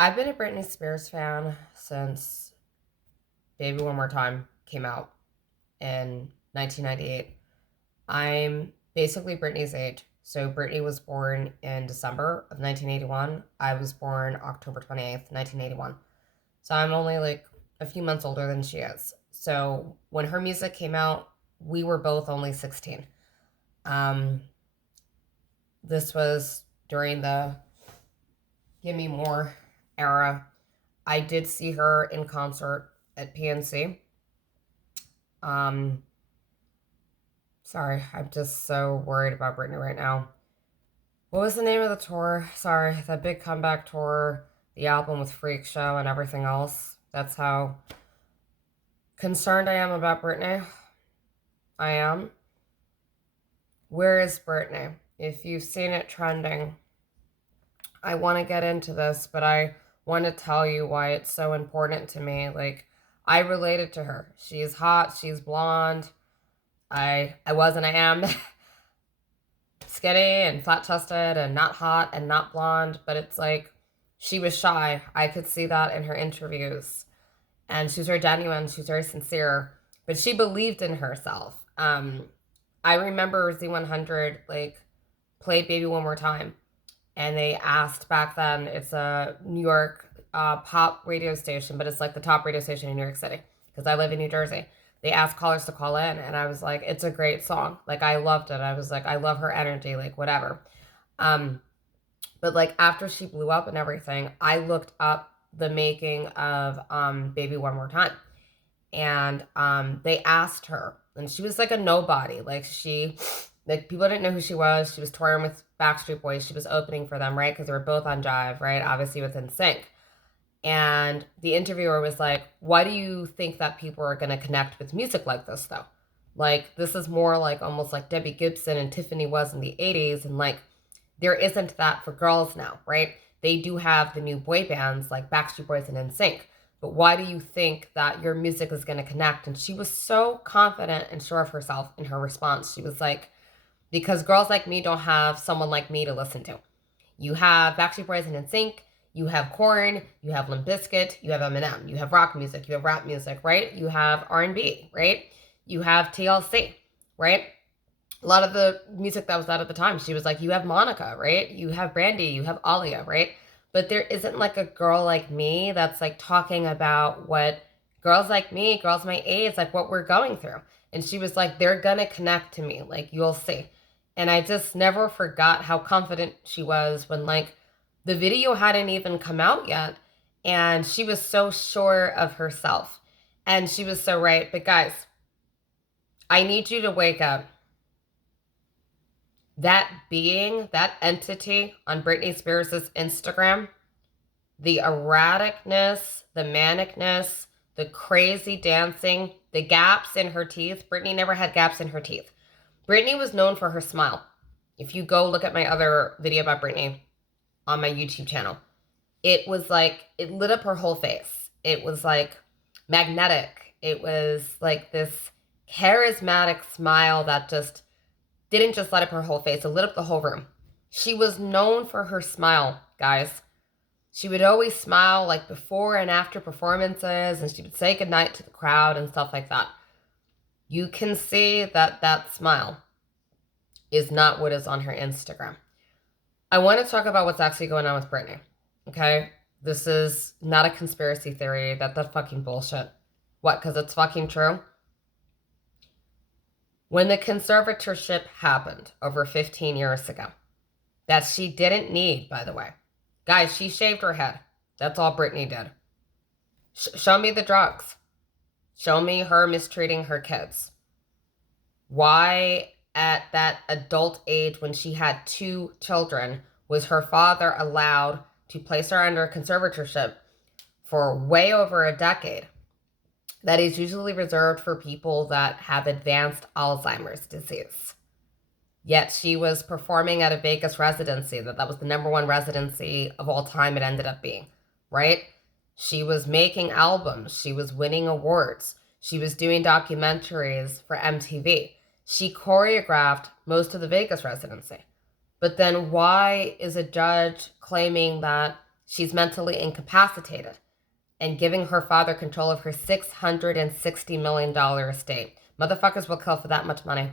I've been a Britney Spears fan since Baby One More Time came out in 1998. I'm basically Britney's age. So Britney was born in December of 1981. I was born October 28th, 1981. So I'm only like a few months older than she is. So when her music came out, we were both only 16. Um, this was during the Give Me More era. I did see her in concert at PNC. Um, Sorry, I'm just so worried about Britney right now. What was the name of the tour? Sorry, that big comeback tour, the album with Freak Show and everything else. That's how concerned I am about Britney. I am. Where is Britney? If you've seen it trending, I want to get into this, but I want to tell you why it's so important to me. Like, I related to her. She's hot, she's blonde. I was and I am skinny and flat chested and not hot and not blonde, but it's like she was shy. I could see that in her interviews. And she was very genuine, she was very sincere, but she believed in herself. I remember Z100 like played Baby One More Time, and they asked back then, it's a New York pop radio station, but it's like the top radio station in New York City because I live in New Jersey. They asked callers to call in, and I was like, it's a great song. Like, I loved it. I was like, I love her energy, like, whatever. Um, but like after she blew up and everything, I looked up the making of Baby One More Time. And they asked her, and she was like a nobody. Like people didn't know who she was. She was touring with Backstreet Boys. She was opening for them, right? Because they were both on Jive, right? Obviously with NSYNC. And the interviewer was like, why do you think that people are going to connect with music like this, though? Like, this is more like almost like Debbie Gibson and Tiffany was in the 80s. And like, there isn't that for girls now, right? They do have the new boy bands like Backstreet Boys and NSYNC. But why do you think that your music is going to connect? And she was so confident and sure of herself in her response. She was like, because girls like me don't have someone like me to listen to. You have Backstreet Boys and NSYNC, you have Korn, you have Limp Bizkit, you have Eminem, you have rock music, you have rap music, right? You have R&B, right? You have TLC, right? A lot of the music that was out at the time, she was like, you have Monica, right? You have Brandy, you have Alia, right? But there isn't like a girl like me that's like talking about what girls like me, girls my age, like what we're going through. And she was like, they're gonna connect to me, like you'll see. And I just never forgot how confident she was when like the video hadn't even come out yet. And she was so sure of herself. And she was so right. But guys, I need you to wake up. That being, that entity on Britney Spears' Instagram, the erraticness, the manicness, the crazy dancing, the gaps in her teeth. Britney never had gaps in her teeth. Britney was known for her smile. If you go look at my other video about Britney on my YouTube channel, it was like, it lit up her whole face. It was like magnetic. It was like this charismatic smile that just didn't just light up her whole face, it lit up the whole room. She was known for her smile, guys. She would always smile like before and after performances, and she would say goodnight to the crowd and stuff like that. You can see that that smile is not what is on her Instagram. I want to talk about what's actually going on with Britney, okay? This is not a conspiracy theory. That's fucking bullshit. What, because it's fucking true? When the conservatorship happened over 15 years ago, that she didn't need, by the way. Guys, she shaved her head. That's all Britney did. Show me the drugs. Show me her mistreating her kids. Why, at that adult age when she had 2 children, was her father allowed to place her under conservatorship for way over a decade? That is usually reserved for people that have advanced Alzheimer's disease. Yet she was performing at a Vegas residency, that was the #1 residency of all time it ended up being, right? She was making albums. She was winning awards. She was doing documentaries for MTV. She choreographed most of the Vegas residency. But then why is a judge claiming that She's mentally incapacitated and giving her father control of her $660 million estate. Motherfuckers will kill for that much money.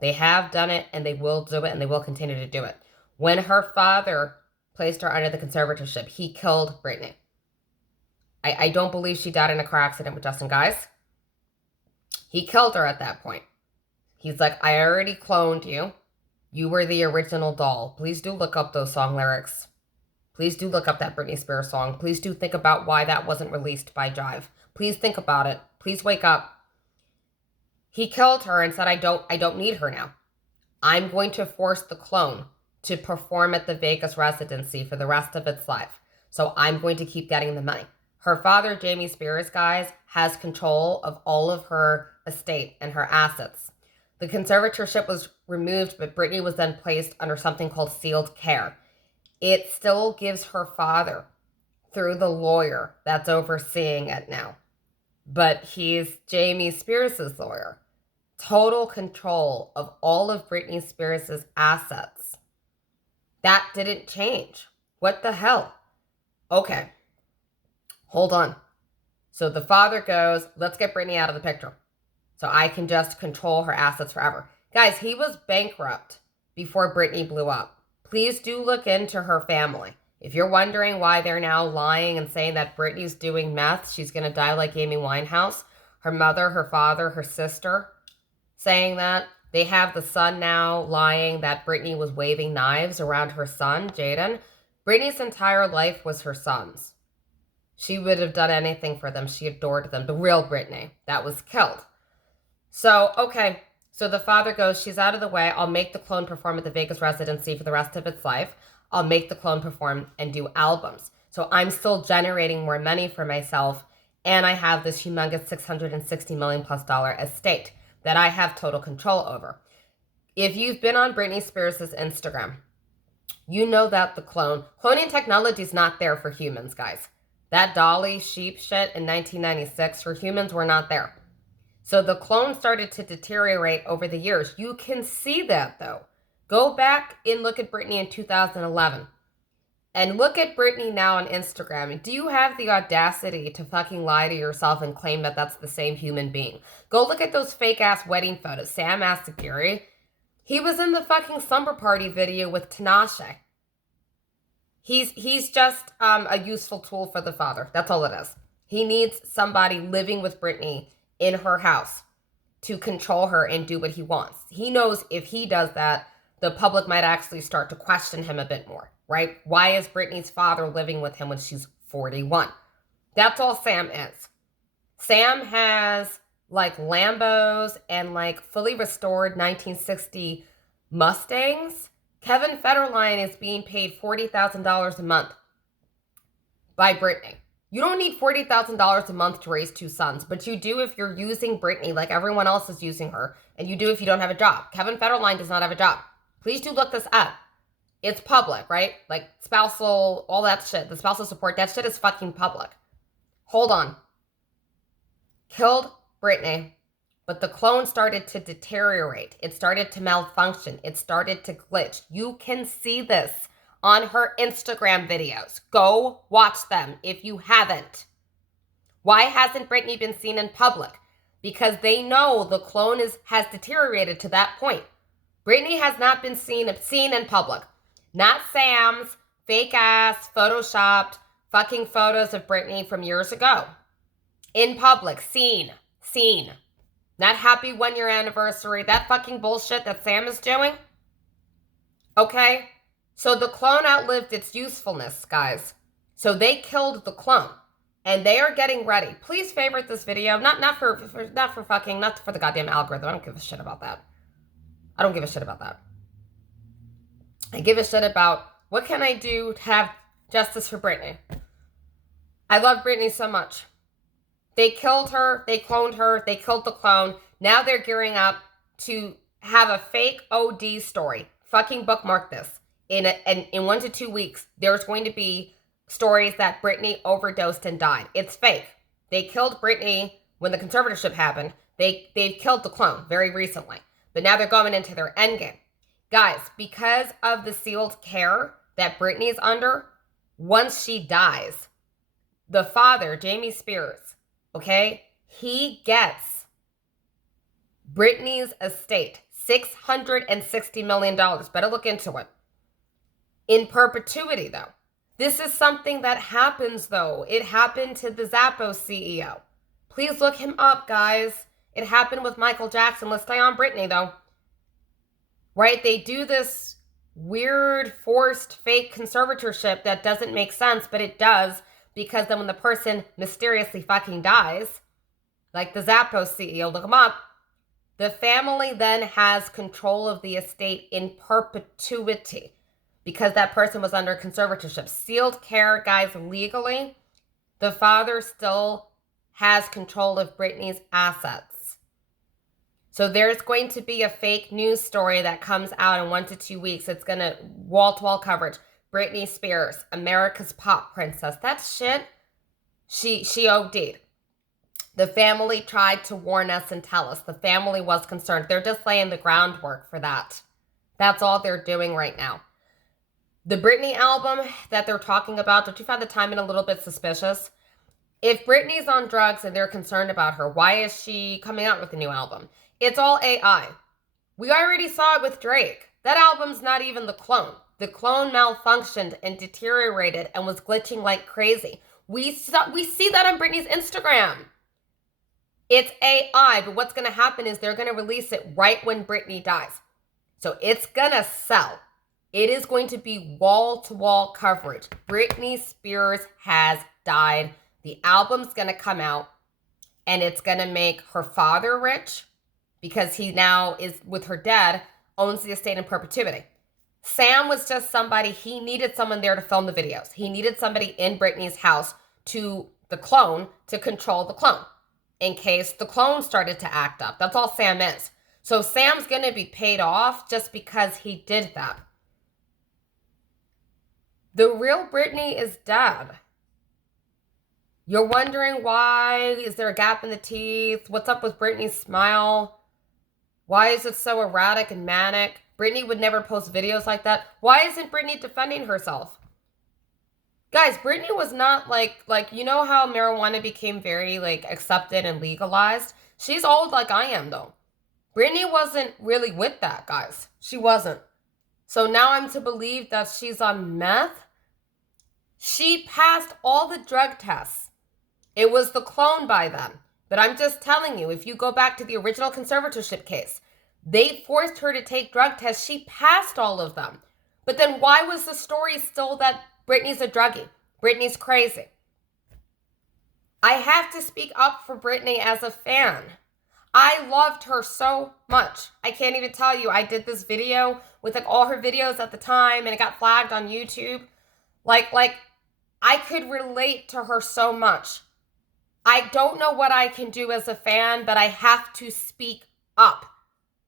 They have done it, and they will do it, and they will continue to do it. When her father placed her under the conservatorship, he killed Britney. I don't believe she died in a car accident with Justin, guys. He killed her at that point. He's like, I already cloned you. You were the original doll. Please do look up those song lyrics. Please do look up that Britney Spears song. Please do think about why that wasn't released by Jive. Please think about it. Please wake up. He killed her and said, I don't need her now. I'm going to force the clone to perform at the Vegas residency for the rest of its life. So I'm going to keep getting the money. Her father, Jamie Spears, guys, has control of all of her estate and her assets. The conservatorship was removed, but Britney was then placed under something called sealed care. It still gives her father, through the lawyer that's overseeing it now, but he's Jamie Spears' lawyer, total control of all of Britney Spears' assets. That didn't change. What the hell? Okay. Hold on. So the father goes, let's get Britney out of the picture so I can just control her assets forever. Guys, he was bankrupt before Britney blew up. Please do look into her family. If you're wondering why they're now lying and saying that Britney's doing meth, she's going to die like Amy Winehouse, her mother, her father, her sister saying that, they have the son now lying that Britney was waving knives around her son, Jaden. Britney's entire life was her son's. She would have done anything for them. She adored them. The real Britney that was killed. So, okay. So the father goes, she's out of the way. I'll make the clone perform at the Vegas residency for the rest of its life. I'll make the clone perform and do albums. So I'm still generating more money for myself. And I have this humongous $660 million plus estate that I have total control over. If you've been on Britney Spears' Instagram, you know that the cloning technology is not there for humans, guys. That Dolly sheep shit in 1996, for humans were not there. So the clone started to deteriorate over the years. You can see that, though. Go back and look at Britney in 2011. And look at Britney now on Instagram. Do you have the audacity to fucking lie to yourself and claim that that's the same human being? Go look at those fake-ass wedding photos. Sam Asghari, he was in the fucking slumber party video with Tinashe. He's just a useful tool for the father. That's all it is. He needs somebody living with Britney in her house to control her and do what he wants. He knows if he does that, the public might actually start to question him a bit more, right? Why is Britney's father living with him when she's 41? That's all Sam is. Sam has like Lambos and like fully restored 1960 Mustangs. Kevin Federline is being paid $40,000 a month by Britney. You don't need $40,000 a month to raise two sons, but you do if you're using Britney like everyone else is using her, and you do if you don't have a job. Kevin Federline does not have a job. Please do look this up. It's public, right? Like spousal, all that shit, the spousal support, that shit is fucking public. Hold on. Killed Britney. But the clone started to deteriorate. It started to malfunction. It started to glitch. You can see this on her Instagram videos. Go watch them if you haven't. Why hasn't Britney been seen in public? Because they know the clone has deteriorated to that point. Britney has not been seen in public. Not Sam's fake-ass, photoshopped fucking photos of Britney from years ago. In public. Seen. Not happy 1 year anniversary. That fucking bullshit that Sam is doing. Okay? So the clone outlived its usefulness, guys. So they killed the clone. And they are getting ready. Please favorite this video. Not for the goddamn algorithm. I don't give a shit about that. I give a shit about what can I do to have justice for Britney. I love Britney so much. They killed her, they cloned her, they killed the clone. Now they're gearing up to have a fake OD story. Fucking bookmark this. In 1 to 2 weeks, there's going to be stories that Britney overdosed and died. It's fake. They killed Britney when the conservatorship happened. They've killed the clone very recently. But now they're going into their endgame. Guys, because of the sealed care that Britney's under, once she dies, the father, Jamie Spears, okay, he gets Britney's estate, $660 million. Better look into it. In perpetuity, though. This is something that happens, though. It happened to the Zappos CEO. Please look him up, guys. It happened with Michael Jackson. Let's stay on Britney, though. Right? They do this weird, forced, fake conservatorship that doesn't make sense, but it does, because then when the person mysteriously fucking dies, like the Zappos CEO, look him up, the family then has control of the estate in perpetuity because that person was under conservatorship. Sealed care, guys, legally, the father still has control of Britney's assets. So there's going to be a fake news story that comes out in 1 to 2 weeks. It's going to wall-to-wall coverage. Britney Spears, America's pop princess. That's shit. She OD'd. The family tried to warn us and tell us. The family was concerned. They're just laying the groundwork for that. That's all they're doing right now. The Britney album that they're talking about, don't you find the timing a little bit suspicious? If Britney's on drugs and they're concerned about her, why is she coming out with a new album? It's all AI. We already saw it with Drake. That album's not even the clone. The clone malfunctioned and deteriorated and was glitching like crazy. We see that on Britney's Instagram. It's AI, but what's going to happen is they're going to release it right when Britney dies. So it's going to sell. It is going to be wall-to-wall coverage. Britney Spears has died. The album's going to come out, and it's going to make her father rich because he now is, with her dead, owns the estate in perpetuity. Sam was just somebody, he needed someone there to film the videos. He needed somebody in Britney's house to control the clone in case the clone started to act up. That's all Sam is. So Sam's going to be paid off just because he did that. The real Britney is dead. You're wondering why, is there a gap in the teeth? What's up with Britney's smile? Why is it so erratic and manic? Britney would never post videos like that. Why isn't Britney defending herself? Guys, Britney was not like, you know how marijuana became very, accepted and legalized? She's old like I am, though. Britney wasn't really with that, guys. She wasn't. So now I'm to believe that she's on meth? She passed all the drug tests. It was the clone by then. But I'm just telling you, if you go back to the original conservatorship case, they forced her to take drug tests. She passed all of them. But then why was the story still that Britney's a druggie? Britney's crazy. I have to speak up for Britney as a fan. I loved her so much. I can't even tell you. I did this video with all her videos at the time and it got flagged on YouTube. I could relate to her so much. I don't know what I can do as a fan, but I have to speak up.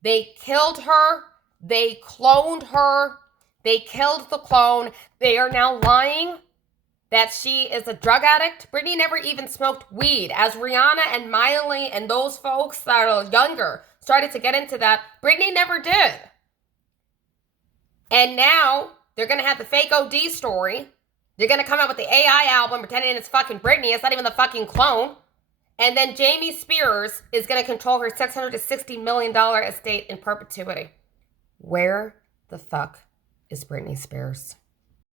They killed her. They cloned her. They killed the clone. They are now lying that she is a drug addict. Britney never even smoked weed. As Rihanna and Miley and those folks that are younger started to get into that, Britney never did. And now they're going to have the fake OD story. They're going to come out with the AI album pretending it's fucking Britney. It's not even the fucking clone. And then Jamie Spears is going to control her $660 million estate in perpetuity. Where the fuck is Britney Spears?